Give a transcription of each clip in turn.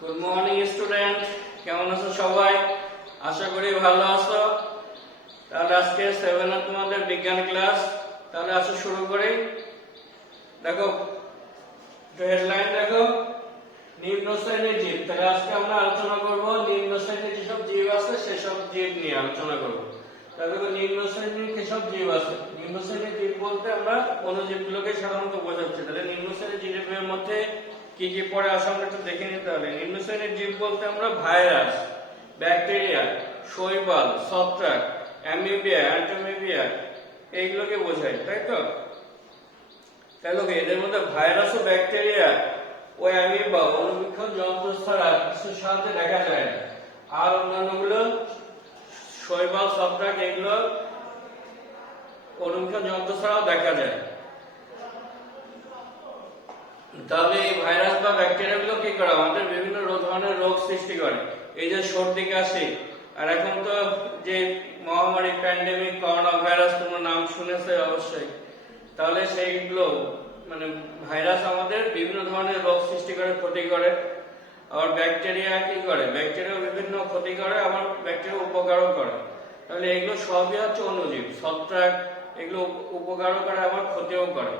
Good morning student, কেমন আছো সবাই? আশা করি ভালো আছো। তাহলে আজকে 7 তোমাদের বিজ্ঞান ক্লাস। তাহলে আসো শুরু করি। দেখো হেডলাইন দেখো, নিম্ন শ্রেণীর জীব। তাহলে আজকে আমরা আলোচনা করব নিম্ন শ্রেণীর যেসব জীব আছে সেসব জীব নিয়ে আলোচনা করব। তাহলে দেখো নিম্ন শ্রেণীর যেসব জীব আছে, নিম্ন শ্রেণীর জীব বলতে আমরা অণুজীবগুলোকে সাধারণত বোঝাচ্ছি। তাহলে নিম্ন শ্রেণীর জীবের মধ্যে কি কি পড়ে আসে আমরা একটু দেখে নিতে হবে। নিম্ন শ্রেণীর জীব বলতে আমরা ভাইরাস, ব্যাকটেরিয়া, শৈবাল, ছত্রাক, অ্যামিবিয়া, অ্যান্টোমিবিয়া এইগুলোকে বোঝাই, তাই তো? তাহলে এদের মধ্যে ভাইরাস ও ব্যাকটেরিয়া ও অ্যামিবা অণুবীক্ষণ যন্ত্র ছাড়া কিছুর সাহায্যে দেখা যায় না। আর অন্যান্যগুলো শৈবাল, ছত্রাক এগুলো অণুবীক্ষণ যন্ত্র ছাড়াও দেখা যায়। তাহলে এই ভাইরাস বা ব্যাকটেরিয়া গুলো কি করে আমাদের বিভিন্ন ধরনের রোগ সৃষ্টি করে। এই যে সর্দি কাশি, আর এখন তো যে মহামারী প্যান্ডেমিক করোনা ভাইরাস, তোমরা নাম শুনেছো অবশ্যই। তাহলে সেইগুলো মানে ভাইরাস আমাদের বিভিন্ন ধরনের রোগ সৃষ্টি করে, ক্ষতি করে। আবার ব্যাকটেরিয়া কি করে, ব্যাকটেরিয়া বিভিন্ন ক্ষতি করে, আবার ব্যাকটেরিয়া উপকারও করে। তাহলে এগুলো সবই হচ্ছে অণুজীব। ছত্রাক এগুলো উপকারও করে, আবার ক্ষতিও করে।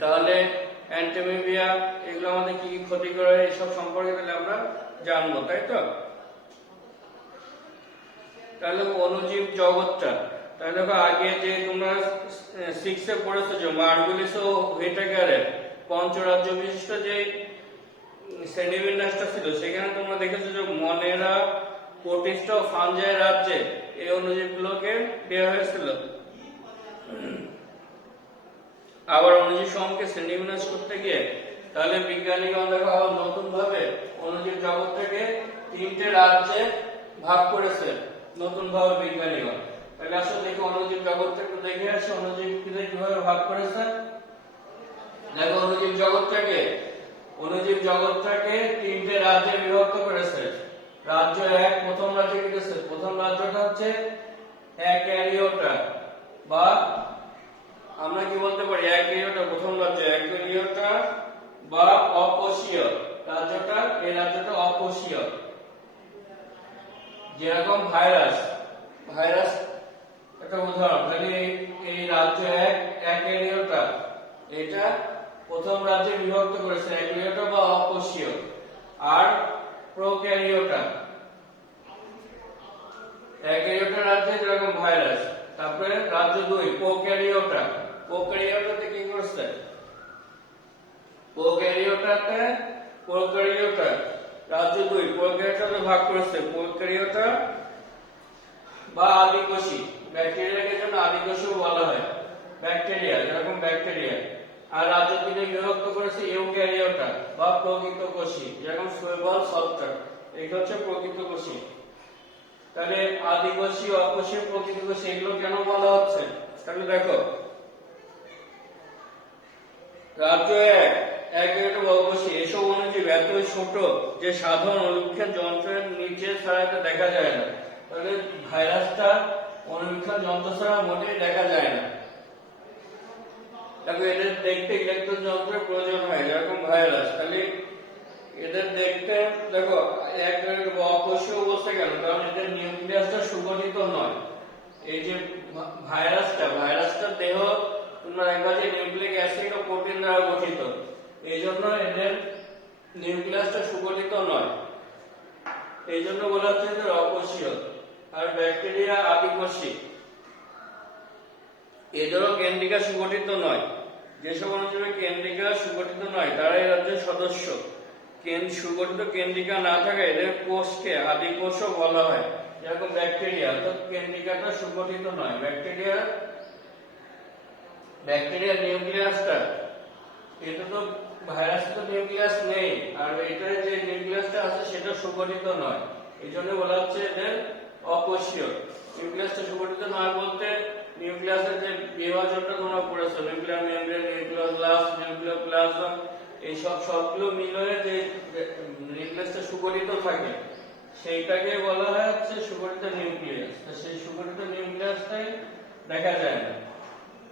তাহলে অ্যান্টোমিবিয়া এগুলো আমাদের কি কি ক্ষতি করে এইসব সম্পর্কে তাহলে আমরা জানবো, তাই তো? তাহলে অণুজীব জগৎটা, তাহলে দেখো আগে যে তোমরা 6 এ পড়েছো যে মার্গুলিস ও হুইটেকারের পঞ্চরাজ্য বিশিষ্ট যে শ্রেণীবিন্যাসটা ছিল, সেখানে তোমরা দেখেছো যে মনেরা, প্রোটিস্টা ও ফাঞ্জাই রাজ্যে এই অণুজীবগুলোকে দেওয়া হয়েছিল। আবার অণুজীব সমূহকে শ্রেণীবিন্যাস করতে গিয়ে তাহলে বিজ্ঞানীগণ দেখো নতুন ভাবে অণুজীব জগৎটাকে 3টে রাজ্যে ভাগ করেছে নতুন ভাবে বিজ্ঞানীগণ। তাহলে আসলে দেখো অণুজীব জগৎটা একটু দেখে আসি, অণুজীব কিভাবে ভাগ করেছে। দেখো অণুজীব জগৎটাকে 3টে রাজ্যে বিভক্ত করেছে। রাজ্য 1, প্রথম রাজ্য কি দিয়েছে? প্রথম রাজ্যটা হচ্ছে অ্যাক্যারিওটা, বা আমরা কি বলতে পারি অ্যাক্যারিওটা প্রথম রাজ্য, অ্যাক্যারিওটা বা অকোষীয় রাজ্যটা। এই রাজ্যটা অকোষীয়। যেরকম ভাইরাস একটা উদাহরণ। তাহলে এই রাজ্য 1 অ্যাক্যারিওটা, এটা প্রথম রাজ্যে বিভক্ত করেছে অ্যাক্যারিওটা বা অকোষীয়। আর প্রোক্যারিওটা, অ্যাক্যারিওটা রাজ্যে যেরকম ভাইরাস। তারপরে রাজ্য 2 প্রোক্যারিওটা, প্রোক্যারিওটাতে কি করছে? প্রোক্যারিওটা রাজ্য 2 প্রোক্যারিওটাতে ভাগ করেছে। প্রোক্যারিওটা বা আদিকোষী, ব্যাকটেরিয়াকে জন্য আদিকোষীও বলা হয়, ব্যাকটেরিয়া যেরকম ব্যাকটেরিয়া। আর রাজ্য 3 বিভক্ত করেছে ইউক্যারিওটা বা প্রকৃতকোষী, যেরকম শৈবাল, ছত্রাক। এগুলো হচ্ছে প্রকৃতকোষী। তাহলে আদিকোষী, অকোষী, প্রকৃতকোষী এগুলো কেন বলা হচ্ছে? তাহলে দেখো রাজ্য 1 অ্যাক্যারিওটা বা অকোষী, এসব অণুজীব এতই ছোট যে সাধারণ অণুবীক্ষণ যন্ত্রের নিচে ছাড়া এটা দেখা যায় না। তাহলে ভাইরাসটা অণুবীক্ষণ যন্ত্র ছাড়া মোটেই দেখা যায় না। তাহলে এদের দেখতে ইলেকট্রন যন্ত্রের প্রয়োজন হয়, যেরকম ভাইরাস। তাহলে এদের দেখতে দেখো অ্যাক্যারিওটা বা অকোষীয় অবস্থা কেন? কারণ এদের নিউক্লিয়াসটা সুগঠিত নয়। এই যে ভাইরাসটা দেহ তোমরা একবার যে নিউক্লিক অ্যাসিড ও প্রোটিন দ্বারা গঠিত, এই জন্য এদের নিউক্লিয়াসটা সুগঠিত নয়। এই জন্য বলা হচ্ছে এদের অকোষীয়। আর ব্যাকটেরিয়া আদিকোষী, এদেরও কেন্দ্রিকা সুগঠিত নয়। যেসব অণুজীবের কেন্দ্রিকা সুগঠিত নয় তারা এই রাজ্যের সদস্য। সুগঠিত কেন্দ্রিকা না থাকা এদের কোষকে আদিকোষও বলা হয়। যেরকম ব্যাকটেরিয়া, অর্থাৎ কেন্দ্রিকাটা সুগঠিত নয়। ব্যাকটেরিয়ার নিউক্লিয়াসটা, এটা তো ভাইরাসের তো নিউক্লিয়াস নেই, আর এটার যে নিউক্লিয়াসটা আছে সেটা সুগঠিত নয়। এই জন্য বলা হচ্ছে এদের অকোষীয়। নিউক্লিয়াসটা সুগঠিত নয় বলতে নিউক্লিয়াসের যে বিভাজনটা তোমরা পড়েছো, নিউক্লিয়ার মেমব্রেন, নিউক্লিওলাস, নিউক্লিওপ্লাজম, এই সবগুলো মিলিয়ে যে নিউক্লিয়াসটা সুগঠিত থাকে সেইটাকে বলা হয় হচ্ছে সুগঠিত নিউক্লিয়াস। সেই সুগঠিত নিউক্লিয়াসটাই দেখা যায় না।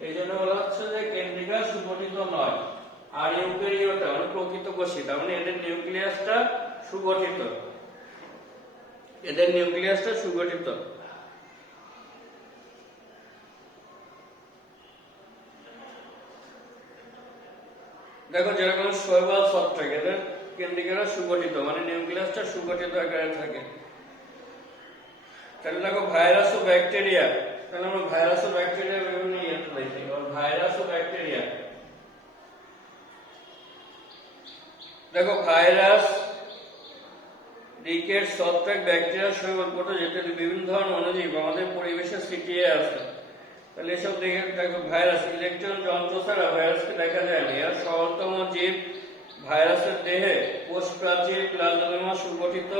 এই জন্য বলা হচ্ছে যে কেন্দ্রিকা সুগঠিত নয়। আর ইউক্যারিওটা মানে প্রকৃত কোষী, তার মানে এদের নিউক্লিয়াসটা সুগঠিত, এদের নিউক্লিয়াসটা সুগঠিত। দেখো যেরকম শৈবাল ছত্রাক, এদের কেন্দ্রিকারা সুগঠিত মানে নিউক্লিয়াসটা সুগঠিত আকারে থাকে। তাহলে দেখো ভাইরাস ও ব্যাকটেরিয়া, তাহলে আমরা ভাইরাস ও ব্যাকটেরিয়া বিভিন্ন ইয়েতে দেখি। ভাইরাস ও ব্যাকটেরিয়া, দেখো ভাইরাস, রিকেট, ছত্রাক, ব্যাকটেরিয়া, শৈবাল, প্রোটোজোয়া বিভিন্ন ধরনের অণুজীব আমাদের পরিবেশে ছিটিয়ে আছে। তাহলে এসব দেখে দেখো ভাইরাস, ইলেকট্রন যন্ত্র ছাড়া ভাইরাসকে দেখা যায় না। এর সহজতম জীব ভাইরাসের দেহে কোষ প্রাচীর, প্লাজমা সুগঠিত,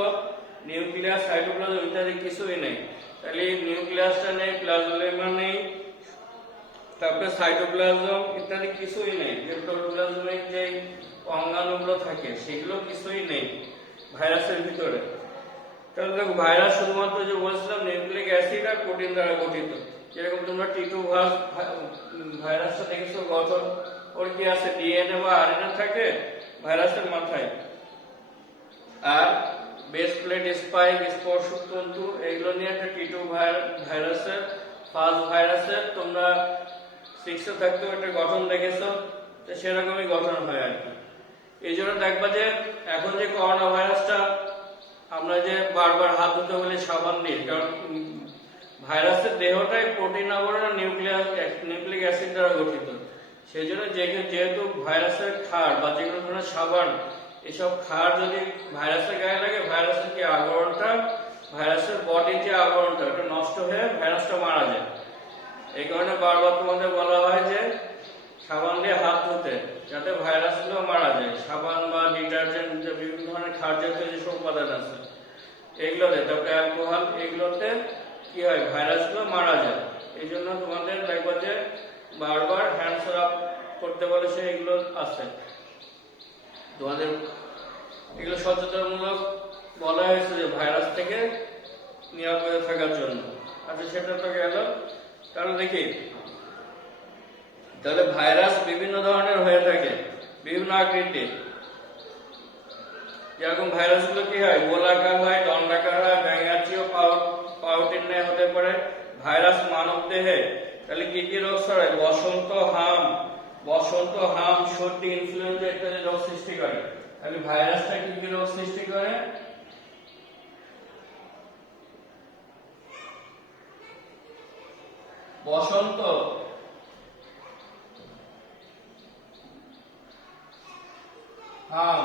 নিউক্লিয়াস, সাইটোপ্লাজম ইত্যাদি কিছুই নেই। তাহলে নিউক্লিয়াসটা নেই, প্লাজমা নেই, তারপরে সাইটোপ্লাজম ইত্যাদি কিছুই নেই। যে প্রোটোপ্লাজমিক যে অঙ্গাণুগুলো থাকে সেগুলো কিছুই নেই ভাইরাসের ভিতরে। তাহলে দেখো ভাইরাস শুধুমাত্র যে বলছিলাম নিউক্লিক অ্যাসিড আর প্রোটিন দ্বারা গঠিত। যেরকম তোমরা টিটু ভাইরাসটা দেখেছো গঠন, ওর কি আছে ডিএনএ বা আরএনএ থাকে ভাইরাসের মাথায়, আর বেস প্লেট, স্পাইক, স্পর্শক তন্তু, এগুলো নিয়ে একটা টিটু ভাইরাসের, ফার্স্ট ভাইরাসের তোমরা 6 থাকতে একটা গঠন দেখেছো, তো সেরকমই গঠন হয় আর কি। এই জন্য দেখবা যে এখন যে করোনা ভাইরাসটা আমরা যে বারবার হাত ধুতে বলি সাবান দিয়ে, কারণ ভাইরাসের দেহটাই প্রোটিন আবরণ আর নিউক্লিক অ্যাসিড দ্বারা গঠিত। সেই জন্য যেহেতু ভাইরাসের ক্ষার বা যে কোনো ধরনের সাবান, এসব ক্ষার যদি ভাইরাসের গায়ে লাগে, ভাইরাসের যে আবরণটা, ভাইরাসের বডির যে আবরণটা ওটা নষ্ট হয়ে ভাইরাসটা মারা যায়। এই কারণে বারবার তোমাদের বলা হয় যে সাবান দিয়ে হাত ধুতে, যাতে ভাইরাসগুলো মারা যায়। সাবান বা ডিটারজেন্ট, বিভিন্ন ধরনের ক্ষার জাতীয় যেসব উপাদান আছে এগুলোতে, তারপরে অ্যালকোহল, এগুলোতে কি হয় ভাইরাসগুলো মারা যায়। এই জন্য তোমাদের দেখবা যে বারবার হ্যান্ড সার্ভ করতে বলে, সে এগুলো আছে তোমাদের, এগুলো সচেতনমূলক বলা হয়েছে যে ভাইরাস থেকে নিরাপদে থাকার জন্য। আচ্ছা সেটা তো গেল। তাহলে দেখি, তাহলে ভাইরাস বিভিন্ন ধরনের হয়ে থাকে, বিভিন্ন আকৃতি। যেরকম ভাইরাসগুলো কি হয় গোলাকার হয়, দণ্ডাকার হয়, ব্যাঙাচিও পাউটিন ন্যায় হতে পারে। ভাইরাস মানব দেহে তাহলে কি কি রোগ ছড়ায়? বসন্ত, হাম, সর্দি, ইনফ্লুয়েঞ্জা ইত্যাদি রোগ সৃষ্টি করে। তাহলে ভাইরাসটা কি কি রোগ সৃষ্টি করে? বসন্ত, হাম,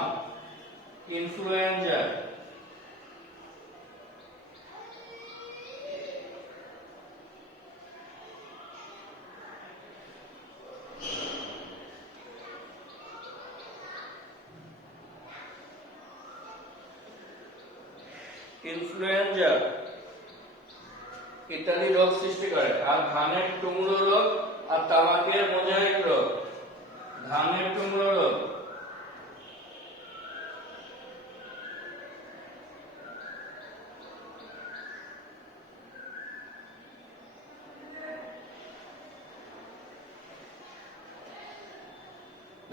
ইনফ্লুয়েঞ্জা, ইত্যাদি রোগ সৃষ্টি করে। আর ধানের টুমড়ো রোগ আর তামাকের মোজাইক রোগ। ধানের টুমড়ো রোগ,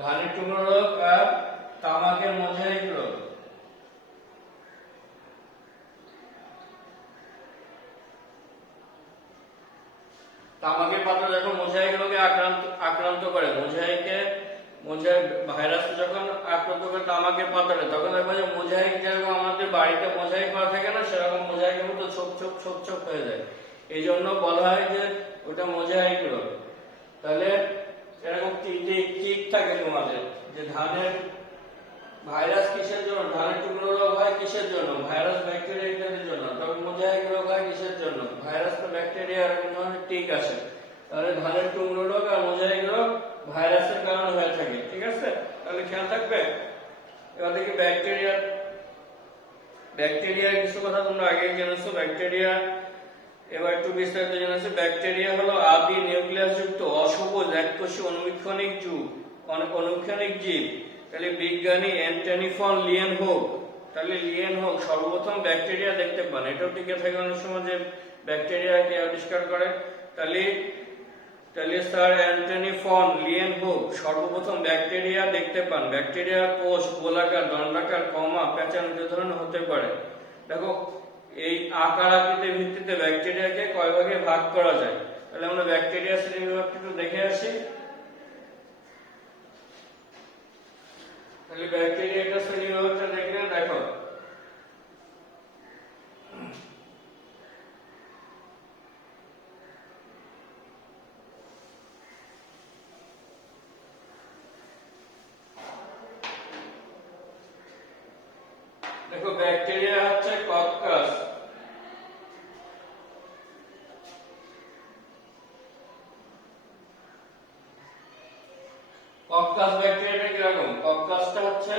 ধানের টুমড়ো রোগ আর তামাকের মোজাইক রোগ। তামাকের পাতা যখন মোজাইক রোগে আক্রান্ত করে, মোজাইক ভাইরাস যখন আক্রান্ত করে তামাকের পাতাটা, তখন দেখবা যে মোজাইক যেরকম আমাদের বাড়িতে মোজাইক করা থাকে না, সেরকম মোজাইকের মতো ছোপ হয়ে যায়। এই জন্য বলা হয় যে ওটা মোজাইক রোগ। তাহলে এরকম টিক থাকে তোমাদের যে ধানের ভাইরাস কিসের জন্য, ধানের টুকরো রোগ হয় কিসের জন্য? ভাইরাস, ব্যাকটেরিয়া ইত্যাদির জন্য। তবে মোজাইক রোগ হয় কিসের জন্য? ভাইরাস বা ব্যাকটেরিয়া এরকম ধরনের টিক আসে। তাহলে ধানের টুকরো রোগ আর মোজাইক রোগ ভাইরাসের কারণে হয়ে থাকে। ঠিক আছে, তাহলে খেয়াল থাকবে। এবার দেখি ব্যাকটেরিয়ার কিছু কথা তোমরা আগে জেনেছো। ব্যাকটেরিয়া এবার একটু বিস্তারিত জেনেছো। ব্যাকটেরিয়া হলো আদি নিউক্লিয়াস যুক্ত অসবুজ এককোষী অনুক্ষণিক জীব। তাহলে বিজ্ঞানী অ্যান্টনি ফন লিয়েনহোফ, তাহলে লিয়েনহোফ সর্বপ্রথম ব্যাকটেরিয়া দেখতে পান। এটাও টিকে থাকে অনেক সময় যে ব্যাকটেরিয়া কে আবিষ্কার করে। তাহলে তাহলে স্যার অ্যান্টনি ফন লিয়েনহুক সর্বপ্রথম ব্যাকটেরিয়া দেখতে পান। ব্যাকটেরিয়া কোষ গোলাকার, দণ্ডাকার, কমা, প্যাঁচানো যে ধরনের হতে পারে। দেখো এই আকার আকৃতির ভিত্তিতে ব্যাকটেরিয়াকে কয় ভাগে ভাগ করা যায়। তাহলে আমরা ব্যাকটেরিয়া শ্রেণীবিভাগটা একটু দেখে আসি। তাহলে ব্যাকটেরিয়াটা শ্রেণীবিভাগটা দেখলে দেখো দেখো ব্যাকটেরিয়া হচ্ছে কক্কাস। কক্কাস ব্যাকটেরিয়াটা কিরকম? কক্কাসটা হচ্ছে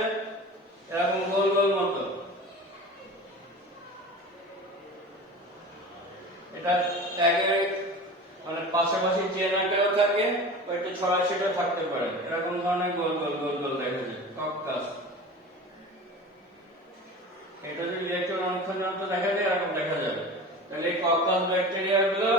এরকম গোল গোল মতো। এটা ট্যাগে মানে পাশাপাশি চেন আকারেও থাকে বা একটু ছড়াই ছিটাও থাকতে পারে, এরকম ধরনের গোল গোল গোল গোল দেখা যায় কক্কাস। এটা যদি ইলেকট্রন অনেকক্ষণ যন্ত্র দেখা যায় এরকম দেখা যাবে। তাহলে এই কক্কাস ব্যাকটেরিয়া গুলো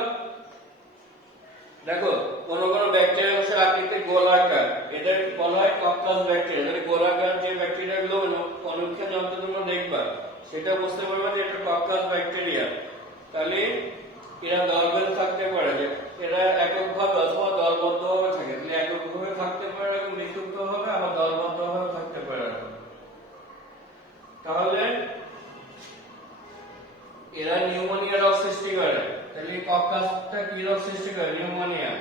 দেখো কোন কোন ব্যাকটেরিয়া হচ্ছে আকৃতি গোলাকার, এদের বলা হয় কক্কাস ব্যাকটেরিয়া। তাহলে গোলাকার যে ব্যাকটেরিয়া গুলো অনুক্ষেপ যন্ত্র তোমরা দেখবা সেটা বুঝতে পারবে যে এটা কক্কাস ব্যাকটেরিয়া। তাহলে এরা দলবেঁধে থাকতে পারে, যে এরা এককভাবে অথবা দলবদ্ধভাবে থাকে। তাহলে এককভাবে থাকতে পারে এবং বিক্ষিপ্তভাবে, আবার দলবদ্ধভাবে থাকতে পারে। তাহলে এরা নিউমোনিয়া রোগ সৃষ্টি করে। তাহলে কক্কাসটা কি রোগ সৃষ্টি করে? নিউমোনিয়া।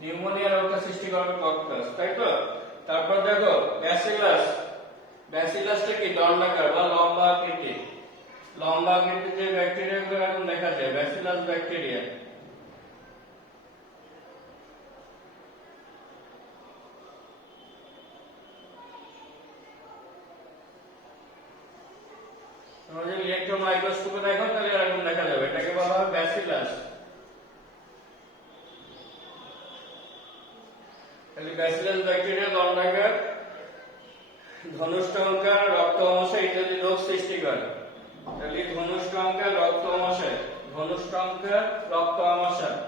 নিউমোনিয়া রোগটা সৃষ্টি করে কক্কাস, তাই তো? তারপর দেখো ব্যাসিলাস। ব্যাসিলাসটা কি? দণ্ডাকার বা লম্বা আকৃতি। লম্বা আকৃতির যে ব্যাকটেরিয়াগুলো এখন দেখা যায় ব্যাসিলাস ব্যাকটেরিয়া। তোমরা যদি ইলেকট্রন মাইক্রোস্কোপে দেখো তাহলে এরকম দেখা যাবে, এটাকে বলা হয় ব্যাসিলাস। তাহলে ব্যাসিলাস ব্যাকটেরিয়া দণ্ডাকার, ধনুষ্টঙ্কার, রক্ত আমাশয় ইত্যাদি রোগ সৃষ্টি করে। তাহলে ধনুষ্টঙ্কার, রক্ত আমাশয়, ধনুষ্টঙ্কার, রক্ত আমাশয়।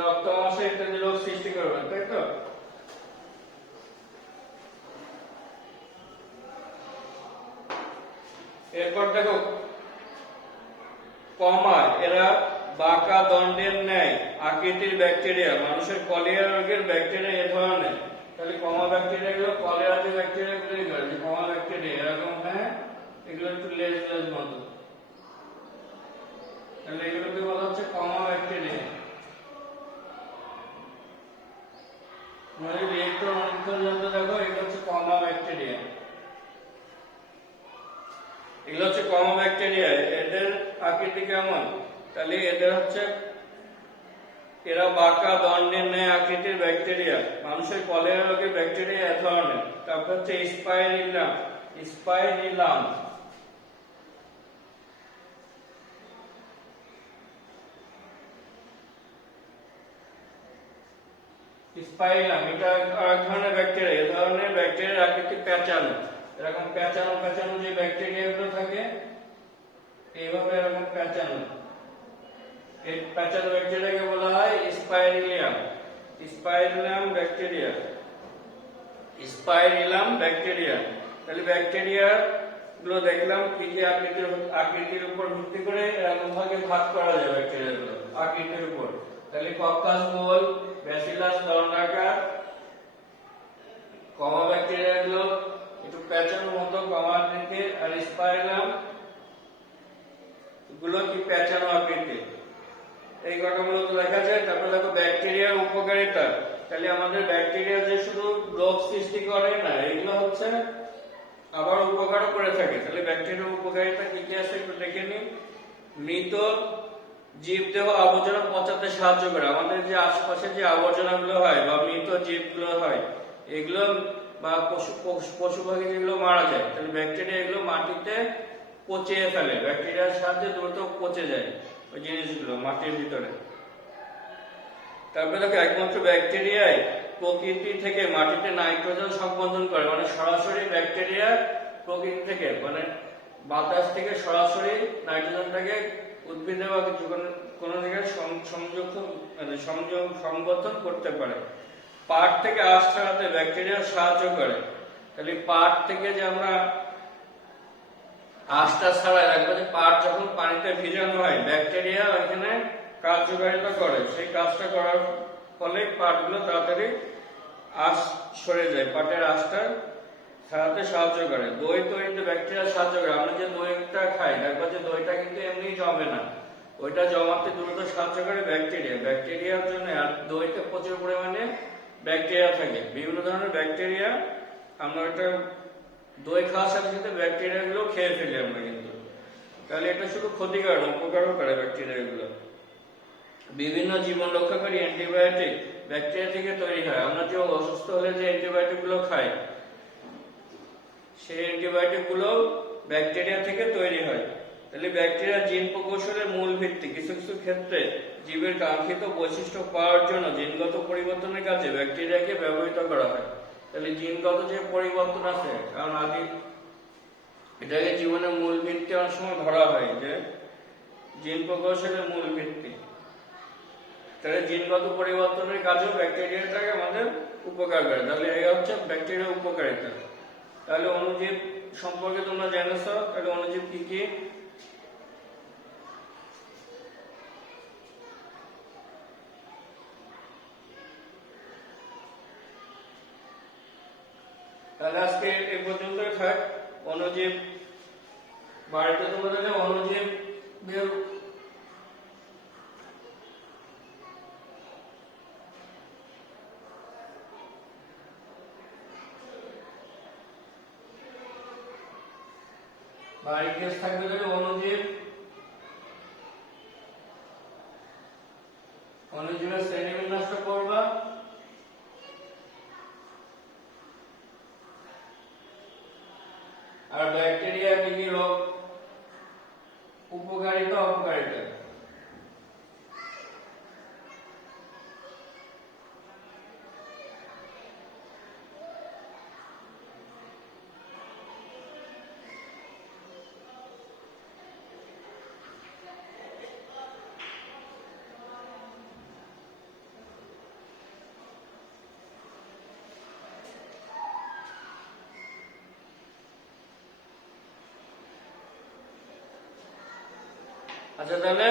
রক্ত আমাশয় ইত্যাদি রোগ সৃষ্টি করবে, তাই তো? এরপর দেখো কমা, এরা বাঁকা দণ্ডের ন্যায় আকৃতির ব্যাকটেরিয়া। মানুষের কলেরা রোগের ব্যাকটেরিয়া এ ধরনের। তাহলে কমা ব্যাকটেরিয়া গুলো কলেরা যে ব্যাকটেরিয়া গুলোই করে, যে কমা ব্যাকটেরিয়া এরকম, হ্যাঁ এগুলো একটু লেজ লেজ মতো। তাহলে এগুলোকে বলা হচ্ছে কমা ব্যাকটেরিয়া। মানে ইলেকট্রন অনেকক্ষণ যন্ত্র দেখো এগুলো হচ্ছে কমা ব্যাকটেরিয়া। এগুলো হচ্ছে কমা ব্যাকটেরিয়া। এদের আকৃতি কেমন? তাহলে এদের হচ্ছে এরা বাঁকা দণ্ডের ন্যায় আকৃতির ব্যাকটেরিয়া। মানুষের কলেরা রোগের ব্যাকটেরিয়া এ ধরনের। তারপর হচ্ছে স্পাইরিলাম। স্পাইরিলাম স্পাইরাম এটা এক ধরনের ব্যাকটেরিয়া। এই ধরনের ব্যাকটেরিয়ার আকৃতি প্যাঁচানো, এরকম প্যাঁচানো প্যাঁচানো যে ব্যাকটেরিয়াগুলো থাকে এইভাবে এরকম প্যাঁচানো, এই প্যাঁচানো ব্যাকটেরিয়াকে বলা হয় স্পাইরিলিয়াম। Spirillum bacteria. Spirillum bacteria. তাহলে ব্যাকটেরিয়া গুলো দেখলাম কি কি আকৃতির উপর ভিত্তি করে এরকম ভাগে ভাগ করা যায় ব্যাকটেরিয়া গুলো আকৃতির উপর। তাহলে কক্কাস গোল, ব্যাসিলাস দণ্ডাকার, কমা ব্যাকটেরিয়া গুলো একটু প্যাঁচানোর মতো কমা আকৃতির, আর স্পাইরাম গুলো কি প্যাঁচানো আকৃতির। এই ঘটনাগুলো তো দেখা যায়। তারপর দেখো ব্যাকটেরিয়ার উপকারিতা। তাহলে আমাদের ব্যাকটেরিয়া যে শুধু রোগ সৃষ্টি করে না, এগুলো হচ্ছে আবার উপকারও করে থাকে। তাহলে ব্যাকটেরিয়ার উপকারিতা কি কি আছে একটু দেখে নিই। মৃত জীবদেহ আবর্জনা পচাতে সাহায্য করে। আমাদের যে আশপাশে যে আবর্জনাগুলো হয় বা মৃত জীবগুলো হয় এগুলো বা পশু পাখি যেগুলো মারা যায়, তাহলে ব্যাকটেরিয়া এগুলো মাটিতে পচিয়ে ফেলে। ব্যাকটেরিয়ার সাহায্যে দ্রুত পচে যায় ওই জিনিসগুলো মাটির ভিতরে। তারপরে দেখো একমাত্র ব্যাকটেরিয়ায় প্রকৃতি থেকে মাটিতে নাইট্রোজেন সংবন্ধন করে, মানে সরাসরি ব্যাকটেরিয়া প্রকৃতি থেকে মানে বাতাস থেকে সরাসরি নাইট্রোজেনটাকে উদ্ভিদে বা কোনো জায়গায় সংবদ্ধন করতে পারে। পাট থেকে আঁশ ছাড়াতে ব্যাকটেরিয়া সাহায্য করে। তাহলে পাট থেকে যে আমরা আঁশটা ছাড়াই রাখবো, যে পাট যখন পানিতে ভিজানো হয় ব্যাকটেরিয়া ওইখানে কার্যকারিতা করে, সেই কাজটা করার ফলে পাটগুলো তাড়াতাড়ি আঁশ সরে যায়, পাটের আঁশটা ছাড়াতে সাহায্য করে। দই তৈরিতে ব্যাকটেরিয়া সাহায্য করে। আমরা যে দইটা খাই দেখবো যে দইটা কিন্তু এমনি জমে না, ওইটা জমাতে দ্রুত সাহায্য করে ব্যাকটেরিয়া। ব্যাকটেরিয়ার জন্য আর দইতে প্রচুর পরিমাণে ব্যাকটেরিয়া থাকে, বিভিন্ন ধরনের ব্যাকটেরিয়া। আমরা ওইটা দই খাওয়ার সাথে সাথে ব্যাকটেরিয়া গুলো খেয়ে ফেলি আমরা কিন্তু, তাহলে এটা শুধু ক্ষতিকর উপকারও করে ব্যাকটেরিয়া গুলো। বিভিন্ন জীবন রক্ষাকারী অ্যান্টিবায়োটিক ব্যাকটেরিয়া থেকে তৈরি হয়। আমরা যে অসুস্থ হলে যে অ্যান্টিবায়োটিক গুলো খাই, সেই অ্যান্টিবায়োটিক গুলো ব্যাকটেরিয়া থেকে তৈরি হয়। তাহলে ব্যাকটেরিয়া জিন প্রকৌশলের মূল ভিত্তি। কিছু কিছু ক্ষেত্রে জীবের কাঙ্ক্ষিত বৈশিষ্ট্য পাওয়ার জন্য জিনগত পরিবর্তনের কাজে ব্যাকটেরিয়াকে ব্যবহৃত করা হয়। তাহলে জিনগত যে পরিবর্তন আছে, কারণ আগে এটাকে জীবনের মূল ভিত্তি অনেক সময় ধরা হয় যে জিন প্রকৌশলের মূল ভিত্তি। তাহলে জিনগত পরিবর্তনের কাজেও ব্যাকটেরিয়াটাকে আমাদের উপকার করে। তাহলে এই হচ্ছে ব্যাকটেরিয়ার উপকারিতা। তাহলে অণুজীব সম্পর্কে তোমরা জেনেছো। তাহলে অণুজীব কি কি? তাহলে আজকে এই পর্যন্তই থাক। অণুজীব বাড়িতে তোমাদের অণুজীব বাড়ি কেস থাকবে, তাহলে অণুজীবের শ্রেণীবিন্যাসটা করবা। আর ব্যাকটেরিয়া কি কি রোগ, উপকারিতা অপকারিতা। আচ্ছা, তাহলে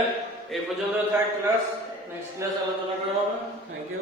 এই পর্যন্ত থাক ক্লাস। নেক্সট ক্লাস আলোচনা করা হবে। Thank you.